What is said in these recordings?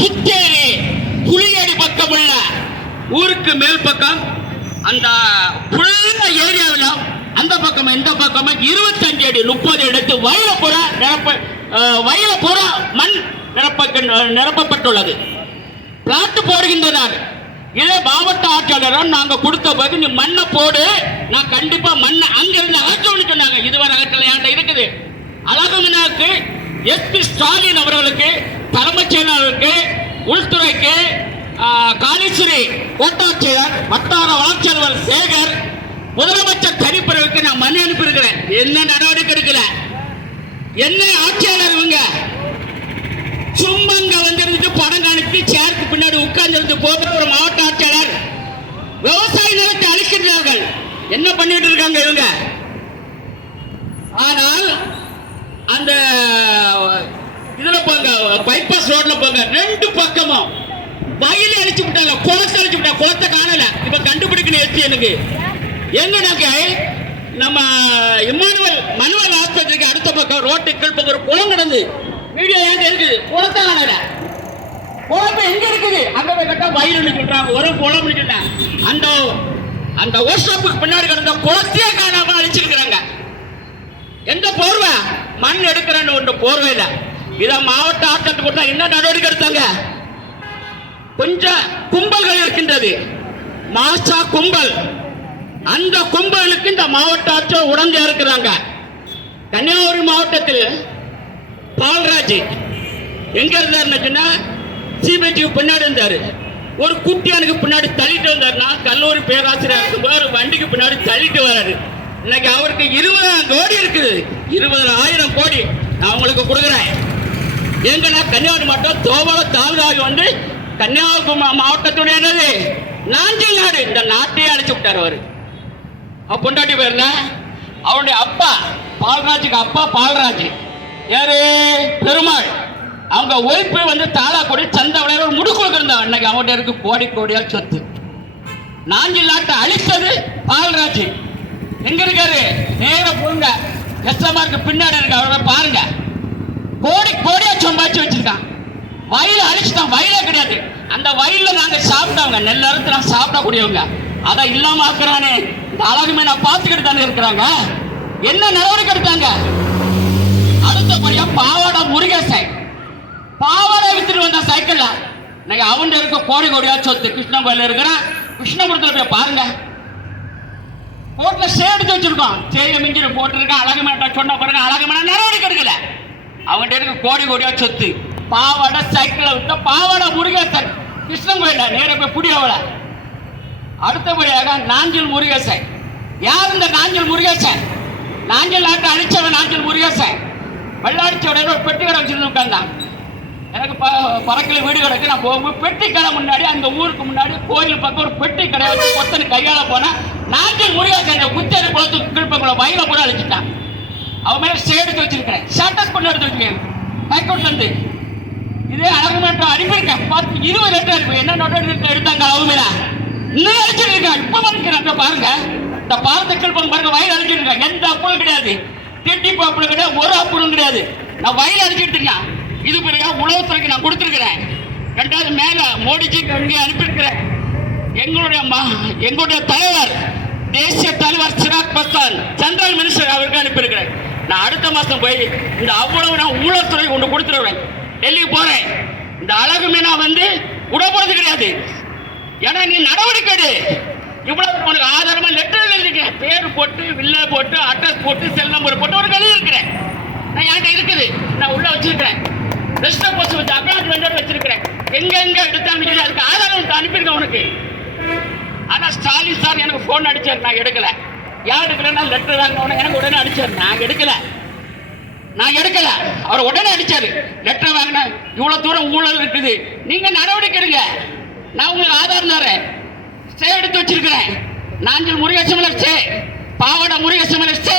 புத்தேரி புலியடி பக்கம் உள்ள ஊருக்கு மேல் பக்கம் அந்த புள்ள ஏரியாவில் அந்த பக்கம் இந்த பக்கம் 25 அடி 30 எடுத்து வயல புற மண் நிரப்பப்பட்டுள்ளது. பிளாட் போடுகின்றனர். இதே மாவட்ட ஆட்சியாளரும் நாங்க கொடுத்த போது நீ மண்ணை போடு, நான் கண்டிப்பா மண்ணை அங்கிருந்து அகற்றணும்னு சொன்னாங்க. இதுவரை அகற்றல என்கிட்ட இருக்குது. அழகுமனாக்கு எஸ்பி ஸ்டாலின் அவர்களுக்கு, தலைமைச் செயலாளருக்கு, உள்துறைக்கு, காளீஸ்வரி கோட்டாட்சியர், வட்டார வளர்ச்சி அலுவலர் சேகர், முதலமைச்சர் தனிப்பிரிவுக்கு நான் மனு அனுப்பியிருக்கிறேன். என்ன நடவடிக்கை எடுக்கல. என்ன ஆட்சியாளர் இவங்க சும்மங்க வந்து படம் காணித்து சேருக்கு பின்னாடி உட்கார்ந்து போகிற ஒரு மாவட்ட ஆட்சியாளர் விவசாய நிலத்தை அழிக்கிறார்கள். என்ன பண்ணிட்டு இருக்காங்க இவங்க? ஆனால் அந்த இதுல போங்க, பைபாஸ் ரோட்ல போங்க, 2 பக்கமும் வயலை அழிச்சு விட்டாங்க, குளத்தை அழிச்சு விட்டாங்க. குளத்தை காணல, இப்ப கண்டுபிடிக்கணும். எஸ்டி எனக்கு எங்கனாக்க நம்ம மனுவல் ஆஸ்பத்திரிக்கு அடுத்த பக்கம் ரோட்டுக்கு பக்கம் ஒரு குளம் கிடந்து வீடியோ ஏன் இருக்குது. குளத்தை காணல. குளம் எங்க இருக்குது? அங்க போய் கட்டா வயலுன்னு சொல்றாங்க, ஒரு குளம் அந்த அந்த ஒர்க்ஷாப்புக்கு பின்னாடி கிடந்த குளத்தையே காணாம அழிச்சிருக்கிறாங்க. எந்த போர்வை? மண் எடுக்கிறேன்னு ஒன்று போர்வை இல்லை. இதை மாவட்ட ஆட்சியர் கொடுத்தா என்ன நடவடிக்கை எடுத்தாங்க? கொஞ்சம் கும்பல்கள் இருக்கின்றது, மாசா கும்பல். அந்த கும்பலுக்கு இந்த மாவட்ட ஆட்சியர் உடஞ்சா இருக்கிறாங்க. கன்னியாகுமரி மாவட்டத்தில் பால்ராஜ் எங்க இருந்தாருன்னா சிபிஜிக்கு பின்னாடி இருந்தாரு. ஒரு குட்டியானுக்கு பின்னாடி தள்ளிட்டு வந்தார். நான் கல்லூரி பேராசிரியர் வேறு வண்டிக்கு பின்னாடி தள்ளிட்டு வர்றாரு. இன்னைக்கு அவருக்கு 20,000 கோடி இருக்குது. 20,000 கோடி நான் உங்களுக்கு கொடுக்குறேன். எங்கன்னா கன்னியாகுமரி மாவட்டம் தோவள தாலுகாவுக்கு வந்து கன்னியாகுமரி மாவட்டத்துடைய என்னது நாஞ்சில் நாடு. இந்த நாட்டையே அழைச்சு விட்டார் அவரு. பொண்டாட்டி பேர்ல அவருடைய அப்பா பால்ராஜுக்கு அப்பா பால்ராஜ் யாரு பெருமாள். அவங்க ஒய்ஃபு வந்து தாளாக்குடி சந்தை விளையாட முடுக்குழுக்கு இருந்தாங்க. இன்னைக்கு அவங்கள்ட்ட இருக்கு கோடி கோடியா சொத்து. நாஞ்சில் நாட்டை அழித்தது பால்ராஜ். எங்க இருக்காரு? நேர போங்க, எஸ்எம்ஆருக்கு பின்னாடி இருக்கு. அவரை பாருங்க, கோடி கோடியா சம்பாதிச்சு வச்சிருக்கான். வயல அழிச்சுட்டான். வயலே கிடையாது. அந்த வயல்ல நாங்க சாப்பிட்டவங்க, நெல் அறுத்து நான் சாப்பிடக்கூடியவங்க. அதை இல்லாம ஆக்குறானே. இந்த அழகுமே நான் பார்த்துக்கிட்டு தானே இருக்கிறாங்க. என்ன நடவடிக்கை எடுத்தாங்க? அடுத்தபடியா பாவாடை முருகேசன் பாவாடை வித்துட்டு வந்த சைக்கிள்ல இன்னைக்கு அவன் இருக்க கோடி கோடியா சொத்து. கிருஷ்ணகோயில் இருக்கிற கிருஷ்ணபுரத்தில் போய் பாருங்க, கோர்ட்ல ஸ்டே எடுத்து வச்சிருக்கோம். செய்ய மிஞ்சிட்டு போட்டிருக்கேன். அழகுமேட்டா சொன்ன பாருங்க, அழகுமேட்டா நடவடிக்கை எடுக்கல. அவன் இருக்க கோடி கோடியா சொத்து. பாவாடை சைக்கிளை விட்ட பாவாடை முருகேசன் கிருஷ்ணகோயில நேர போய் புடியவள. அடுத்தபடியாக நாஞ்சில் முருகேசன். யார் இந்த நாஞ்சில் முருகேசன்? நாஞ்சில் நாட்டை அழிச்சவன் நாஞ்சில் முருகேசன். வெள்ளாடிச்சோட ஒரு பெட்டி கடை வச்சிருந்து உட்கார்ந்தான். எனக்கு பறக்கல வீடு கிடக்கு. நான் போகும்போது பெட்டி கடை முன்னாடி, அந்த ஊருக்கு முன்னாடி கோயில் பக்கம் ஒரு பெட்டி கடை வச்சு கொத்தனு கையால போனா நாஞ்சில் முருகேசன் குத்தனு குளத்து கீழ்பங்கள வயல கூட அழிச்சிட்டான். அவன் மேல ஸ்டே எடுத்து வச்சிருக்கிறேன். ஸ்டேட்டஸ் பண்ணி எடுத்து வச்சிருக்கேன் ஹைகோர்ட்ல இருந்து. இதே அழகுமேட்டா அனுப்பியிருக்கேன். 20 லெட்டர் இருக்கு. என்ன நடவடிக்கை எடுத்தாங்க? அவங்க மேல இன்னும் அழிச்சிருக்கேன். இப்ப பாருங்க, பாருங்க இந்த பாரதக்கள் பாருங்க, வயல் அழிச்சிருக்கேன். எந்த அப்புறம் கிடையாது, டிடிபி அப்புறம் கிடையாது, ஒரு அப்புறம் கிடையாது. நான் வயல் அழிச்சிட்டு இருக்கேன். இது பிறகு உளவுத்துறைக்கு நான் கொடுத்துருக்கிறேன். 2வது மேல மோடிஜிக்கு அங்கே அனுப்பியிருக்கிறேன். எங்களுடைய தலைவர், தேசிய தலைவர் சிராக் பஸ்வான், சென்ட்ரல் மினிஸ்டர் அவருக்கு அனுப்பியிருக்கிறேன். நான் அடுத்த மாசம் போய் இந்த அவ்வளவு நான் ஊழல்துறை கொண்டு கொடுத்துருவேன். டெல்லிக்கு போறேன். இந்த அழகுமே நான் வந்து விடப்போறது கிடையாது. ஏன்னா நீ நடவடிக்கை எடு. இவ்வளவு உனக்கு ஆதாரமா லெட்டர் எழுதிருக்கேன். பேர் போட்டு, வில்ல போட்டு, அட்ரஸ் போட்டு, செல் நம்பர் போட்டு ஒரு எழுதி இருக்கிறேன். நான் என்கிட்ட இருக்குது, நான் உள்ள வச்சிருக்கிறேன். ரெஸ்ட் போஸ்ட் வச்சு அக்கௌண்ட் வெண்டர் வச்சிருக்கிறேன். எங்க எடுத்தாங்க அதுக்கு ஆதாரம் அனுப்பியிருக்கேன் உனக்கு. ஆனா ஸ்டாலின் சார் எனக்கு போன் அடிச்சார், நான் எடுக்கல. யார் எடுக்கலன்னா லெட்டர் வாங்க எனக்கு உடனே அடிச்சார். நான் எடுக்கல. அவர் உடனே அடிச்சாரு. லெட்டர் வாங்கின இவ்வளவு தூரம் ஊழல் இருக்குது, நீங்க நடவடிக்கை எடுங்க, நான் உங்களுக்கு ஆதாரம் தரேன். ஸ்டே எடுத்து வச்சிருக்கிறேன். நாஞ்சில் முருகேசன் ஸ்டே, பாவாடை முருகேசன் ஸ்டே.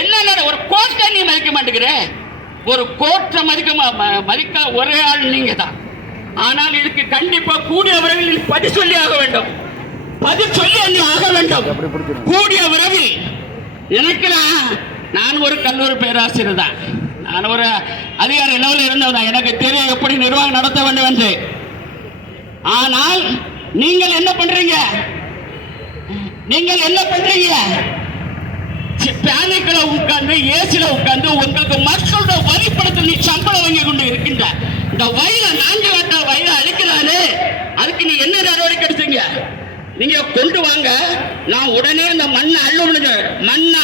என்ன ஒரு கோர்ட்டை நீ மதிக்க மாட்டேங்கிற? ஒரு கோர்ட்டை மதிக்க ஒரே ஆள் நீங்க தான். ஆனால் இதுக்கு கண்டிப்பா கூடிய விரைவில் பதில் சொல்லி ஆக வேண்டும். கூடிய விரைவில். எனக்கு நான் ஒரு கல்லூரி பேராசிரியர் தான். நான் ஒரு அதிகாரி லெவலில் இருந்தவன், எனக்கு தெரியும் எப்படி நிர்வாகம் நடத்த வேண்டும் என்று. ஆனால் நீங்கள் என்ன பண்றீங்க? நீங்கள் என்ன பண்றீங்க? பேனிக்ல உட்கார்ந்து ஏசில உட்கார்ந்து உங்களுக்கு மக்களோட வரி பணத்தை நீ சம்பளம் வாங்கி கொண்டு இருக்கின்ற இந்த வயல நான்கு வட்ட வயல அழிக்கிறாரு. அதுக்கு நீ என்ன நடவடிக்கை எடுத்தீங்க? நீங்க கொண்டு வாங்க, நான் உடனே அந்த மண்ணை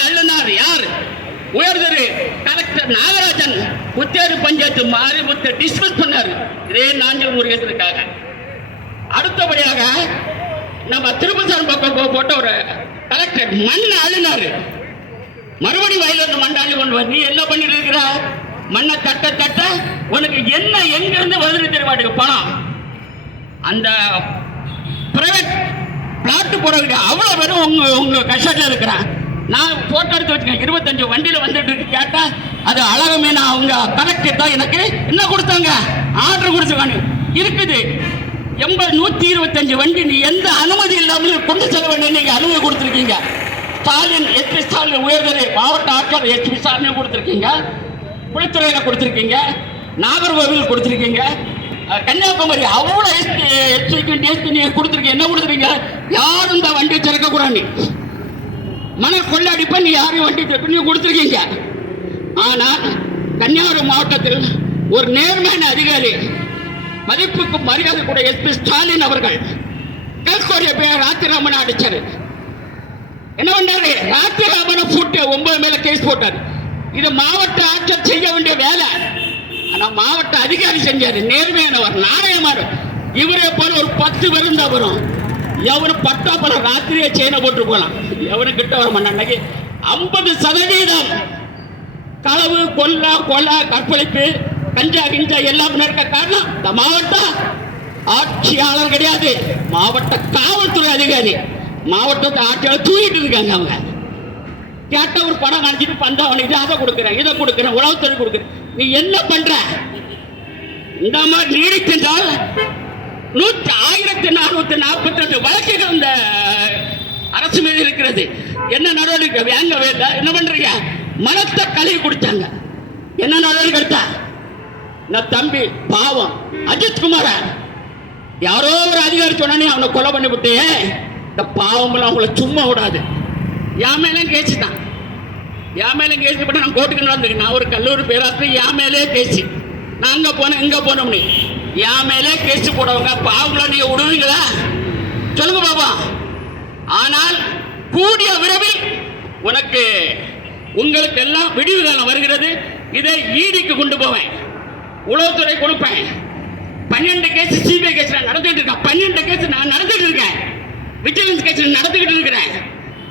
அள்ளுனார் யார்? உயர்திரு கலெக்டர் நாகராஜன் புத்தேரி பஞ்சாயத்து மாறி டிஸ்மிஸ் பண்ணாரு இதே நாஞ்சில் முருகேசனுக்காக. அடுத்தபடியாக நம்ம திருப்பசாரம் பக்கம் போட்ட ஒரு கலெக்டர் மண்ணை அள்ளினாரு. மறுபடி வயல இருந்து மண்ணாளி கொண்டு வர நீ என்ன பண்ணிட்டு இருக்கிற? மண்ணை தட்ட உனக்கு என்ன எங்க இருந்து வருது தெரிய மாட்டேங்குது பணம். அந்த பிரைவேட் பிளாட் போறவங்க அவ்வளவு பேரும் உங்க கஷ்டத்துல இருக்கிறான். நான் போட்டோ எடுத்து வச்சுக்கேன், 25 வண்டியில வந்துட்டு இருக்கு. கேட்டா அது அழகமே நான் அவங்க கலெக்டர் தான் எனக்கு என்ன கொடுத்தாங்க, ஆர்டர் கொடுத்துருக்காங்க இருக்குது. 125 வண்டி நீ எந்த அனுமதி இல்லாமல் கொண்டு செல்ல வேண்டிய நீங்க அனுமதி கொடுத்துருக்கீங்க. ஸ்டாலின் எஸ்பி ஸ்டாலின் உயர்தலை மாவட்ட ஆட்சியர் எஸ்பி ஸ்டாலின் கொடுத்துருக்கீங்க, குளித்துறையில கொடுத்துருக்கீங்க, நாகர்கோவில் கொடுத்துருக்கீங்க, கன்னியாகுமரி அவ்வளோ எஸ்பி நீங்க கொடுத்துருக்கீங்க. என்ன கொடுத்துருக்கீங்க? யாரும் இந்த வண்டியை திறக்க கூடாது, மன கொள்ளடிப்ப நீ யாரையும் வண்டி திறக்க நீங்க கொடுத்துருக்கீங்க. ஆனால் கன்னியாகுமரி மாவட்டத்தில் ஒரு நேர்மையான அதிகாரி, மதிப்புக்கு மரியாதை கூட எஸ்பி ஸ்டாலின் அவர்கள் கல்கோரிய பேர் ராத்திராமனை அடிச்சாரு. என்ன பண்ணாரு? ராத்திராமனை போட்டு 9 மேல கேஸ் போட்டார். இது மாவட்ட ஆட்சியர் செய்ய வேண்டிய வேலை, ஆனா மாவட்ட அதிகாரி செஞ்சாரு. நேர்மையானவர், நாணயமானவர். இவரை போல ஒரு 10 பேர் இருந்தா வரும். எவனு பட்டா பல ராத்திரியே செயினை போட்டு போகலாம், எவனு கிட்ட வர மாட்டாங்க. 50% களவு, கொலை, கற்பழிப்பு, கஞ்சா கிஞ்சா எல்லாம் இருக்க காரணம் இந்த மாவட்ட ஆட்சியாளர் கிடையாது, மாவட்ட காவல்துறை அதிகாரி. மாவட்டத்தை ஆட்சியாளர் தூக்கிட்டு இருக்காங்க. அவங்க கேட்ட ஒரு பணம் நினைச்சிட்டு பந்தவனுக்கு அதை கொடுக்குறேன், இதை கொடுக்குறேன், உளவுத்துறை கொடுக்குறேன். நீ என்ன பண்ற? இந்த மாதிரி நீடித்தென்றால் 1442 வழக்குகள் இந்த அரசு மீது இருக்கிறது. என்ன நடவடிக்கை? வேங்க வேண்டாம். என்ன பண்றீங்க? மனத்தை கழுவி குடிச்சாங்க. என்ன நடவடிக்கை எடுத்தா? நான் தம்பி பாவம் அஜித் குமார யாரோ ஒரு அதிகாரி சொன்னே அவனை கொலை பண்ணி விட்டு இந்த பாவம்லாம் அவங்கள சும்மா விடாது. என் மேலே கேஸ் தான், என் மேலே கேஸ் போட்டு நான் கோர்ட்டுக்கு நடந்துருக்கேன். நான் ஒரு கல்லூரி பேராசிரியர், என் மேலே கேஸ். நான் அங்கே போனேன் இங்கே போனோம்னு என் மேலே கேஸ் போடுவாங்க. பாவங்கள நீங்க விடுவீங்களா? சொல்லுங்க பாபா. ஆனால் கூடிய விரைவில் உங்களுக்கு எல்லாம் விடிவு காலம் வருகிறது. இதை ஈடிக்கு கொண்டு போவேன், உளவுத்துறை கொடுப்பேன். 12 கேஸ் சிபிஐ கேஸ் நடந்துகிட்டு இருக்கேன். 12 கேஸ் நான் நடந்துட்டு இருக்கேன், விஜிலன்ஸ் கேஸ் நடந்துகிட்டு இருக்கிறேன்.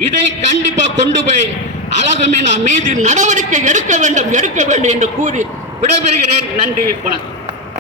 இதை கண்டிப்பா கொண்டு போய் அழகுமே நான் மீது நடவடிக்கை எடுக்க வேண்டும் என்று கூறி விடைபெறுகிறேன். நன்றி, வணக்கம்.